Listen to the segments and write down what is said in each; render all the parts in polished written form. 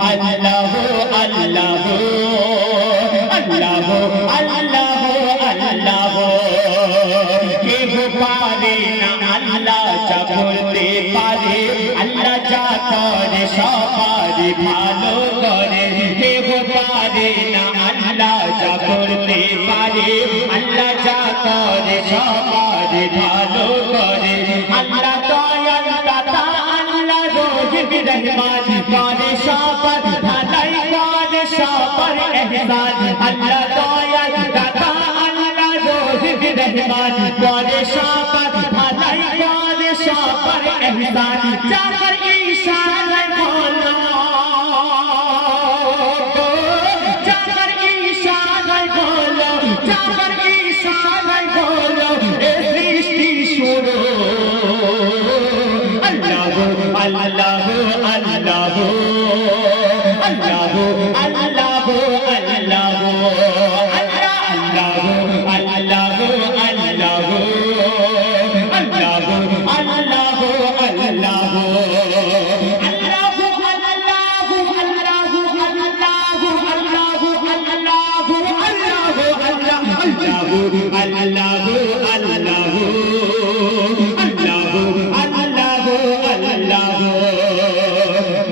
আল্লাহ আল্লাহ আল্লাহ আল্লাহ আল্লাহ কেহ পারে না আল্লাহ যা বলতে পারে আল্লাহ যা করে সবারই ভালো করে কেহ পারে না আল্লাহ যা করতে পারে আল্লাহ যা করে সবারই ভালো করে আল্লাহ দয়াল দাতা আল্লাহ রহিম রহমান করে সবার ভালাই করে সবার ইহসান আল্লাহ দয়াল দাতা আল্লাহ রহিম রহমান করে সবার ভালাই করে সবার ইহসান যার ইশারায় বলো যার ইশারায় বলো যার ইশারায় বলো এ সৃষ্টি শুনো আল্লাহ আল্লাহ আল্লাহ আল্লাহ আল্লাহ আল্লাহ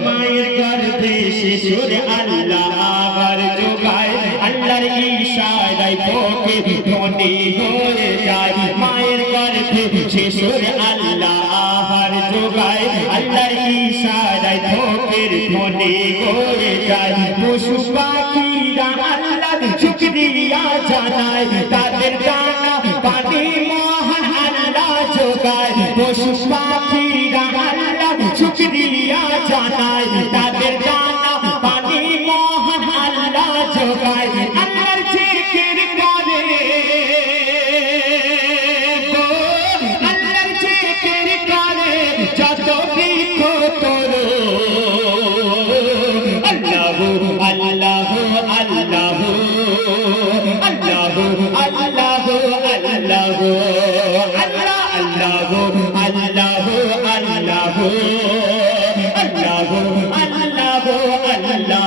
মায়ের গর্ভে শিশুর আল্লাহ আবার যোগায় আল্লাহর ইশারায় তোকে ধনী হয়ে যায় মায়ের গর্ভে শিশুর আল্লাহ আবার যোগায় আল্লাহর ইশারায় তোকে ধনী হয়ে যায় পশু পাখিরা আল্লাহর শুকরিয়া জানায় তাদের দানা পানি মহান আল্লাহ যোগায় পশু পাখিরা আল্লাহর শুকরিয়া জানায় তাদের দানা পানি মহান আল্লাহ যোগায় আল্লাহর জিকির করে আল্লাহর জিকির করে যত বৃক্ষ তোর আল্লাহ আল্লাহ আল্লাহ আল্লাহ আল্লাহ আল্লাহ আল্লাহ আল্লাহ আল্লাহ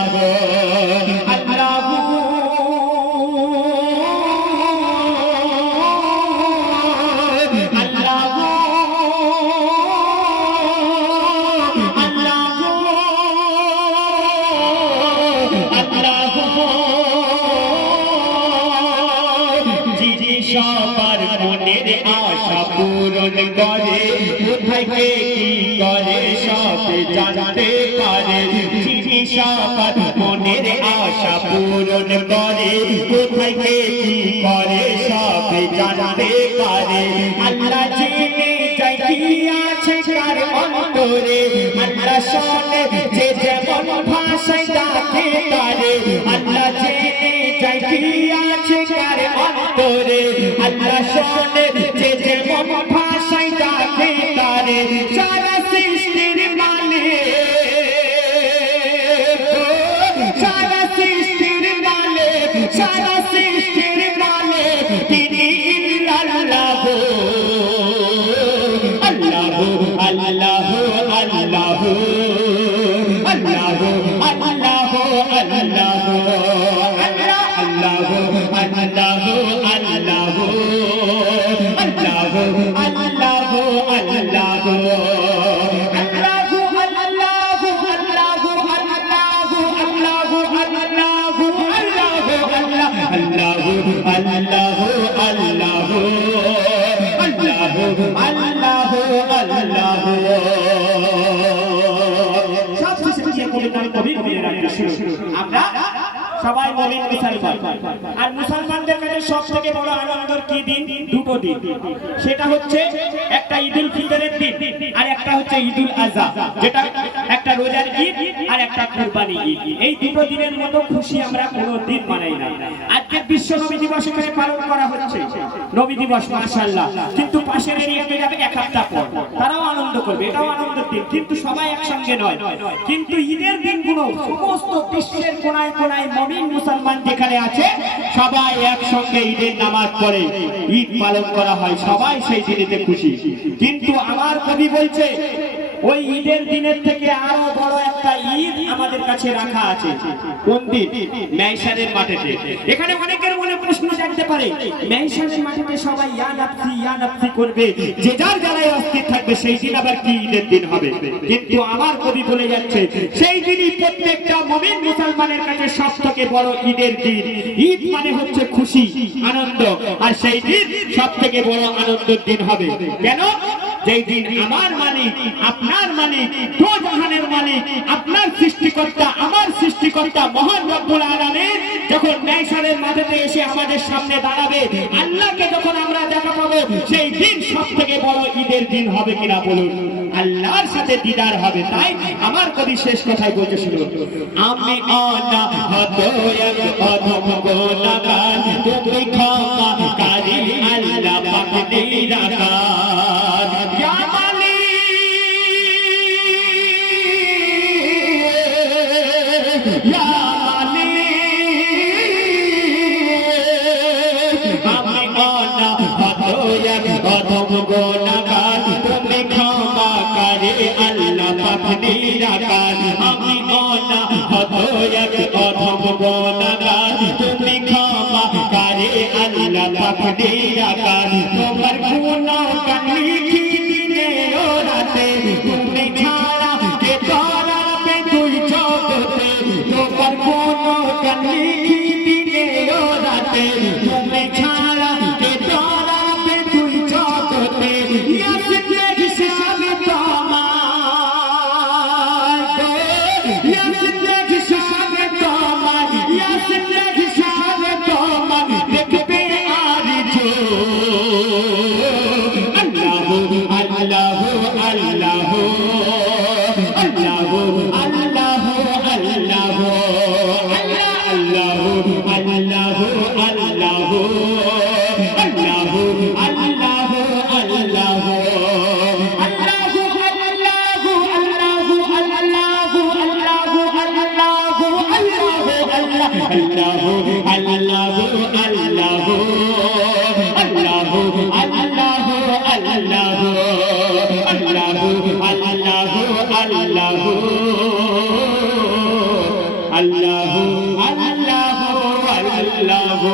সবার মনের আশা পূরণ করে কোথায় কে কি করে সব জানতে পারে যিনি সবার মনের আশা পূরণ করে কোথায় কে কি করে সব জানতে পারে আল্লাহ জেনে যায় কি আছে কার অন্তরে আল্লাহ শোনে যে যেমন ভাষায় ডাকে তারে আল্লাহ জেনে যায় কি আছে কার অন্তরে আল্লাহ শোনে যে যেমন ভাষায় ডাকে তারে সারা সৃষ্টির মালিক সারা সৃষ্টির মালিক সারা সৃষ্টির মালিক তিনি আল্লাহ আল্লাহ আল্লাহ আল্লাহ আল্লাহ আল্লাহ আল্লাহ আমরা সবাই মমিন মুসলমান আর মুসলমানদের কাছে সবথেকে বড় আনন্দের কি দিন দুটো দিন সেটা হচ্ছে একটা ঈদুল ফিতরের দিন আর একটা হচ্ছে ঈদুল আযহা যেটা একটা রোজার ঈদ আর একটা কুরবানি ঈদ এই দুটো দিনের মতো খুশি আমরা কোনো দিন মানাই না আজকে বিশ্ব নবী দিবস এখানে পালন করা হচ্ছে নবী দিবস মাশাআল্লাহ কিন্তু পাশের এরিয়াতে যাবে এক সপ্তাহ পর তারাও আনন্দ করবে এটাও আনন্দের দিন কিন্তু সবাই একসঙ্গে নয় কিন্তু ঈদের দিনগুলো সমস্ত বিশ্বের কোনায় কোনায় মুমিন মুসলমান যেখানে আছে সবাই একসঙ্গে ঈদের নামাজ পড়ে ঈদ পালন করা হয় সবাই সেই দিনেতে খুশি কিন্তু আমার কবি বলছে ওই ঈদের দিনের থেকে আরো বড় একটা ঈদ আমাদের কাছে রাখা আছে। কোন দিন? মেহশারের মাঠেতে। এখানে অনেকের মনে প্রশ্ন জাগতে পারে, মেহশারের মাঠেতে সবাই ইয়া নাফসি করবে, যে যার জ্বালায় অস্থির থাকবে, সেই দিন আবার কি ঈদের দিন হবে? কিন্তু আমার কবি বলে যাচ্ছে, সেই দিনই প্রত্যেকটা মুমিন মুসলমানের কাছে সবথেকে বড় ঈদের দিন। ঈদ মানে হচ্ছে খুশি, আনন্দ, আর সেই দিন সবথেকে বড় আনন্দের দিন হবে। কেন? যেই দিন আমার মালিক, আপনার মালিক, দো জাহানের মালিক, আপনার সৃষ্টিকর্তা, আমার সৃষ্টিকর্তা মহান রব্বুল আলামিন যখন মেহশারের মাঠেতে এসে আমাদের সামনে দাঁড়াবে, আল্লাহকে যখন আমরা দেখা পাবো, সেই দিন সবথেকে বড় ঈদের দিন হবে কিনা বলুন? আল্লাহর সাথে দিদার হবে। তাই আমার কবি শেষ কথাই বলতে শুনুন, আমি অনাহত এক অধম গুনাহগার, তুমি ক্ষমাকারী আল্লাহ পাক নিরাকার। ইয়া মালিক, ইয়া মালিক, আমি অনাহত এক অধম গুনাহগার, তুমি ক্ষমাকারী আল্লাহ পাক নিরাকার। আমি অনাহত এক অধম গুনাহগার, তুমি ক্ষমাকারী আল্লাহ পাক নিরাকার। তোমার গুনাহগান লিখি দিনে ও রাতে, তুমি ছাড়া কে ধরাবে দুই জগতে। তোমার গুনাহগান লিখি দিনে ও রাতে, তুমি ছাড়া কে ধরাবে দুই জগতে। ইয়াসিনের হিসাবে তোমার, ইয়াসিনের হিসাবে তোমার, ইয়াসিনের হিসাবে তোমার দেখবে আরজু। আল্লাহু আল্লাহু আল্লাহু আল্লাহু আল্লাহু আল্লাহু আল্লাহু আল্লাহু আল্লাহু আল্লাহু আল্লাহু আল্লাহু আল্লাহু আল্লাহু আল্লাহু